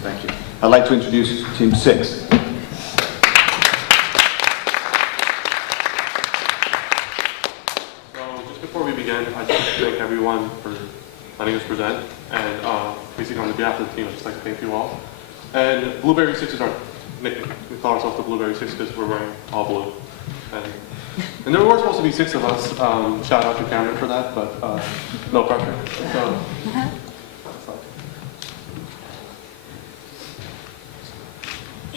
Thank you. I'd like to introduce Team 6. So just before we begin, I'd just like to thank everyone for letting us present. And basically on behalf of the team, I'd just like to thank you all. And Blueberry 6 is our nickname. We call ourselves the Blueberry 6 because we're wearing all blue. And there were supposed to be 6 of us. Shout out to Cameron for that, but no pressure.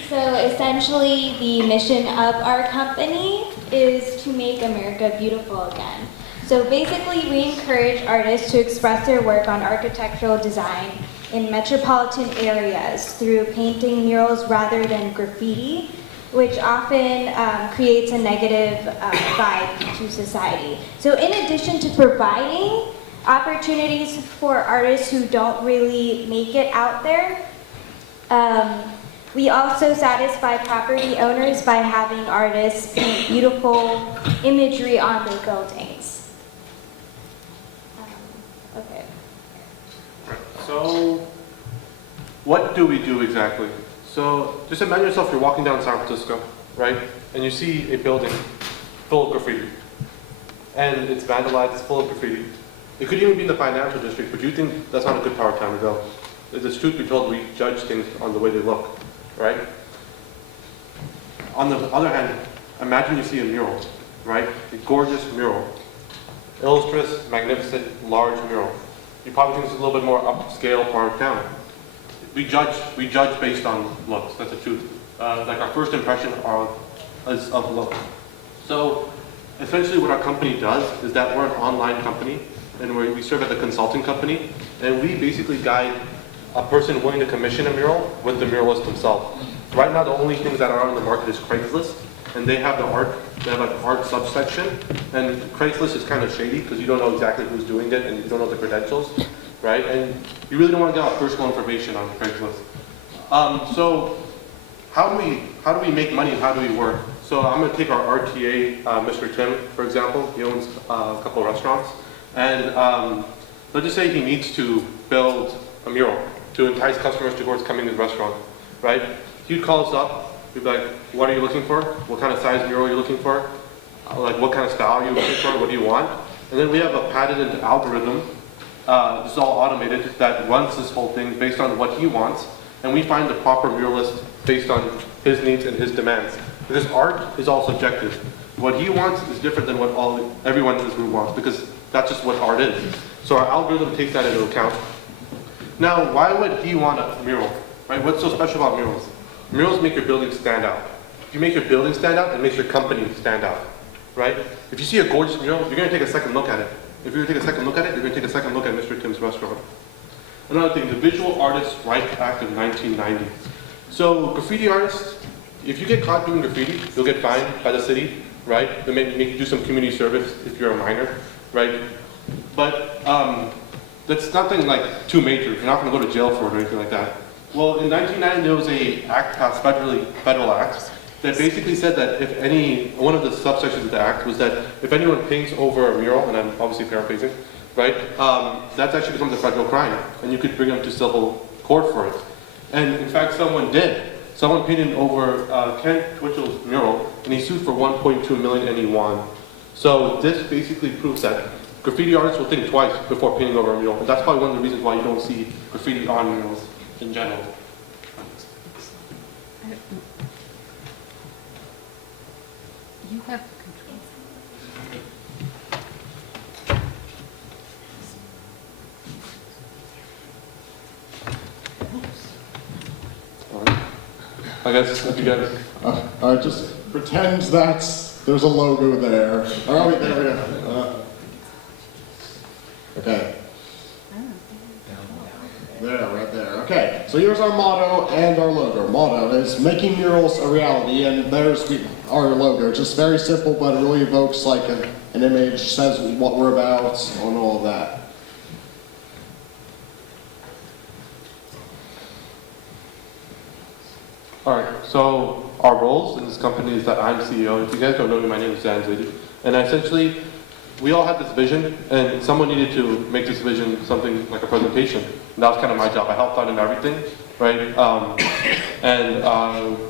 So essentially, the mission of our company is to make America beautiful again. So basically, we encourage artists to express their work on architectural design in metropolitan areas through painting murals rather than graffiti, which often creates a negative vibe to society. So in addition to providing opportunities for artists who don't really make it out there, we also satisfy property owners by having artists paint beautiful imagery on their buildings. Okay. So, what do we do exactly? So, just imagine yourself, you're walking down San Francisco, right? And you see a building full of graffiti. And it's vandalized, it's full of graffiti. It could even be in the financial district, but you think that's not a good part of town to go. The truth be told, we judge things on the way they look, right? On the other hand, imagine you see a mural, right? A gorgeous mural. Illustrious, magnificent, large mural. You probably think it's a little bit more upscale part of town. We judge based on looks, that's the truth. Like our first impression is of look. So essentially what our company does is that we're an online company and we serve as a consulting company, and we basically guide a person willing to commission a mural with the muralist himself. Right now the only things that are on the market is Craigslist, and they have an art subsection, and Craigslist is kind of shady because you don't know exactly who's doing it and you don't know the credentials, right? And you really don't want to get personal information on Craigslist. So how do we make money and how do we work? So I'm going to take our RTA, Mr. Tim, for example. He owns a couple of restaurants, and let's just say he needs to build a mural to entice customers towards coming to the restaurant, right? He'd call us up, he'd be like, what are you looking for? What kind of size mural are you looking for? Like what kind of style are you looking for? What do you want? And then we have a patented algorithm, this is all automated, that runs this whole thing based on what he wants, and we find the proper muralist based on his needs and his demands. Because art is all subjective. What he wants is different than what everyone in this room wants, because that's just what art is. So our algorithm takes that into account. Now, why would he want a mural? Right? What's so special about murals? Murals make your building stand out. If you make your building stand out, it makes your company stand out. Right? If you see a gorgeous mural, you're going to take a second look at it. If you're going to take a second look at it, you're going to take a second look at Mr. Tim's restaurant. Another thing, the Visual Artists' Rights Act of 1990. So graffiti artists, if you get caught doing graffiti, you'll get fined by the city, right? They make you do some community service if you're a minor, right? But that's nothing like too major. You're not going to go to jail for it or anything like that. Well, in 1990, there was a act passed, federal act, that basically said that if one of the subsections of the act was that if anyone paints over a mural, and I'm obviously paraphrasing, right, that's actually becomes a federal crime, and you could bring them to civil court for it. And in fact, someone did. Someone painted over Ken Twitchell's mural, and he sued for 1.2 million and he won. So this basically proves that graffiti artists will think twice before painting over a mural, and that's probably one of the reasons why you don't see graffiti on murals in general. You have control. I guess if you guys... Just pretend that there's a logo there. Oh, wait, there we go. Okay. There, right there. Okay, so here's our motto and our logo. Motto is making murals a reality, and there's our logo. Just very simple, but it really evokes like an image, says what we're about, and all of that. Alright, so our roles in this company is that I'm CEO. If you guys don't know me, my name is Dan Zady. And essentially, we all had this vision, and someone needed to make this vision something like a presentation. And that was kind of my job. I helped out in everything, right?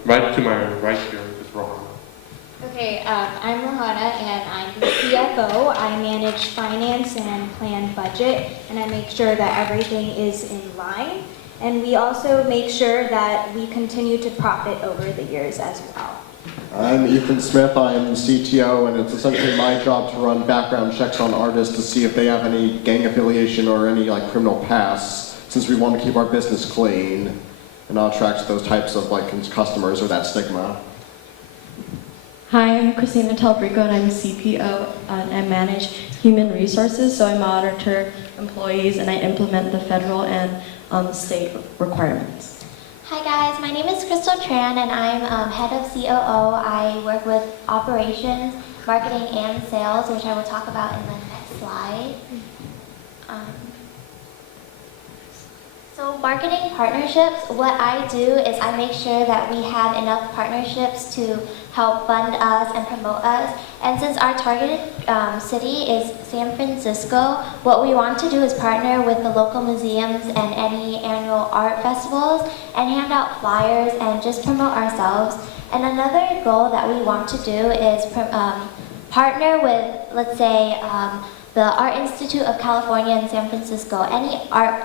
Right to my right here is Rohan. Okay, I'm Rohana and I'm the CFO. I manage finance and plan budget, and I make sure that everything is in line. And we also make sure that we continue to profit over the years as well. I'm Ethan Smith, I'm CTO, and it's essentially my job to run background checks on artists to see if they have any gang affiliation or any criminal pasts, since we want to keep our business clean and not attract those types of customers or that stigma. Hi, I'm Christina Talbrico and I'm a CPO and I manage human resources, so I monitor employees and I implement the federal and state requirements. Hi guys, my name is Crystal Tran and I'm head of COO. I work with operations, marketing, and sales, which I will talk about in the next slide. So marketing partnerships, what I do is I make sure that we have enough partnerships to help fund us and promote us. And since our targeted city is San Francisco, what we want to do is partner with the local museums and any annual art festivals and hand out flyers and just promote ourselves. And another goal that we want to do is partner with, let's say, the Art Institute of California in San Francisco, any art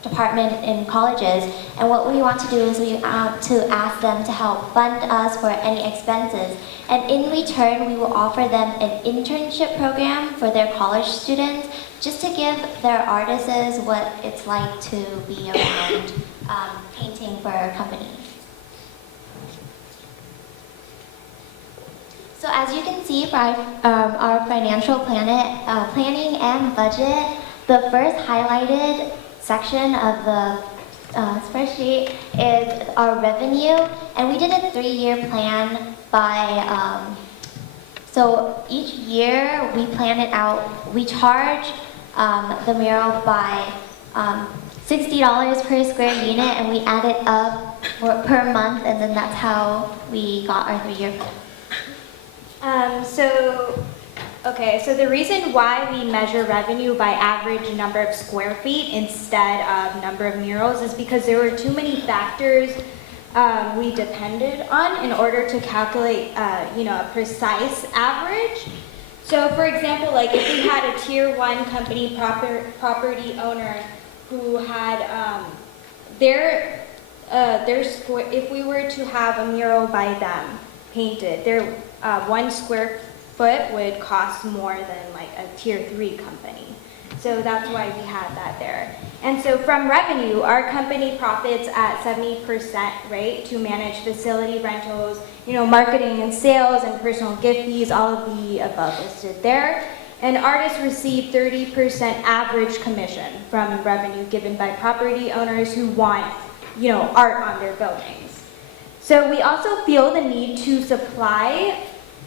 department in colleges, and what we want to do is we want to ask them to help fund us for any expenses, and in return we will offer them an internship program for their college students just to give their artists what it's like to be around painting for our company. So as you can see, for our financial planning and budget, the first highlighted section of the spreadsheet is our revenue, and we did a 3-year plan by, so each year we plan it out. We charge the mural by $60 per square unit, and we add it up per month, and then that's how we got our 3-year plan. So the reason why we measure revenue by average number of square feet instead of number of murals is because there were too many factors we depended on in order to calculate, a precise average. So for example, if we had a tier 1 company property owner who had if we were to have a mural by them painted, their 1 square foot would cost more than a tier 3 company. So that's why we had that there. And so from revenue, our company profits at 70% rate to manage facility rentals, marketing and sales and personal gift fees, all of the above listed there. And artists receive 30% average commission from revenue given by property owners who want, art on their buildings. So we also feel the need to supply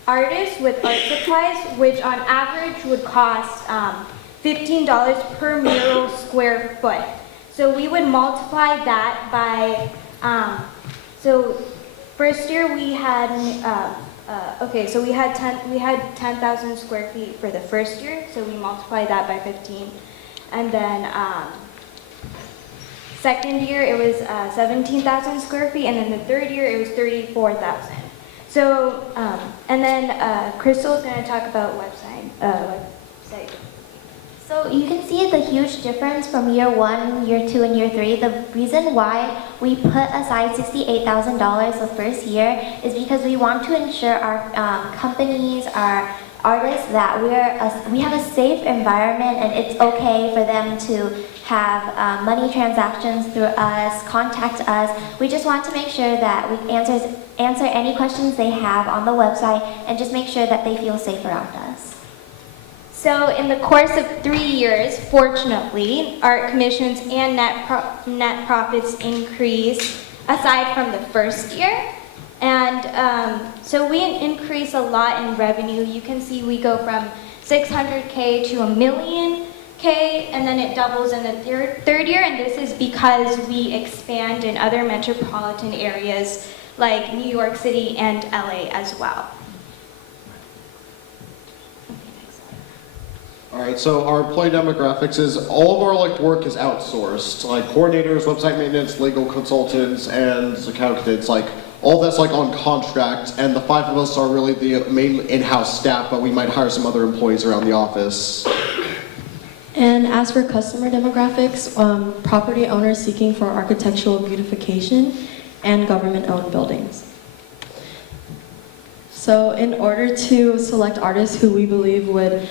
artists with art supplies, which on average would cost $15 per mural square foot. So we would multiply that by, so first year we had, we had 10,000 square feet for the first year, so we multiplied that by 15. And then second year it was 17,000 square feet, and then the third year it was 34,000. So, and then Crystal's going to talk about website. So you can see the huge difference from year 1, year 2, and year 3. The reason why we put aside $68,000 the first year is because we want to ensure our companies, our artists, that we have a safe environment and it's okay for them to have money transactions through us, contact us. We just want to make sure that we answer any questions they have on the website and just make sure that they feel safe around us. So in the course of 3 years, fortunately, art commissions and net profits increase aside from the first year. And so we increase a lot in revenue. You can see we go from 600K to $1 million, and then it doubles in the third year, and this is because we expand in other metropolitan areas like New York City and LA as well. All right, so our employee demographics is all of our like work is outsourced, like coordinators, website maintenance, legal consultants, and accountants. Like all that's like on contract, and the 5 of us are really the main in-house staff, but we might hire some other employees around the office. And as for customer demographics, property owners seeking for architectural beautification and government-owned buildings. So in order to select artists who we believe would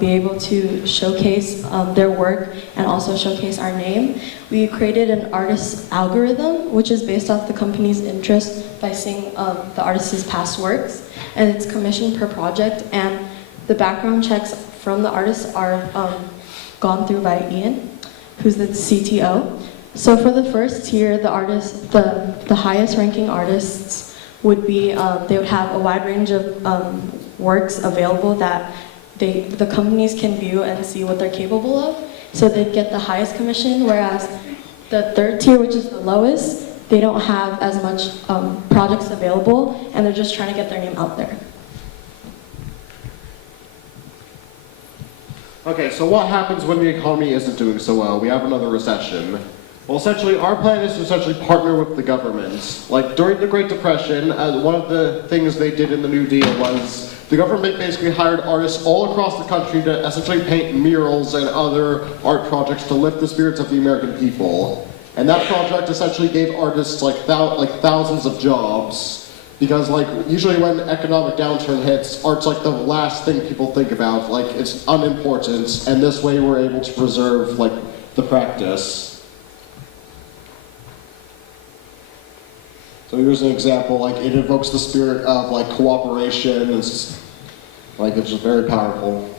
be able to showcase their work and also showcase our name, we created an artist algorithm, which is based off the company's interest by seeing the artist's past works, and it's commissioned per project, and the background checks from the artists are gone through by Ian, who's the CTO. So for the first tier, the artists, the highest ranking artists would be, they would have a wide range of works available that the companies can view and see what they're capable of. So they'd get the highest commission, whereas the third tier, which is the lowest, they don't have as much projects available, and they're just trying to get their name out there. Okay, so what happens when the economy isn't doing so well? We have another recession. Well, essentially, our plan is to essentially partner with the government. Like, during the Great Depression, one of the things they did in the New Deal was the government basically hired artists all across the country to essentially paint murals and other art projects to lift the spirits of the American people. And that project essentially gave artists like thousands of jobs. Because like usually when economic downturn hits, art's like the last thing people think about. Like it's unimportant, and this way we're able to preserve like the practice. So here's an example, like it evokes the spirit of like cooperation, it's just very powerful.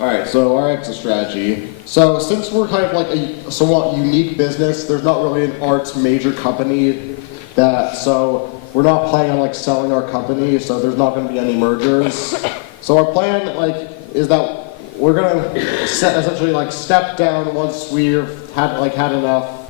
Alright, so our exit strategy. So since we're kind of like a somewhat unique business, there's not really an arts major company so we're not planning on like selling our company, so there's not gonna be any mergers. So our plan is that we're gonna essentially step down once we've had enough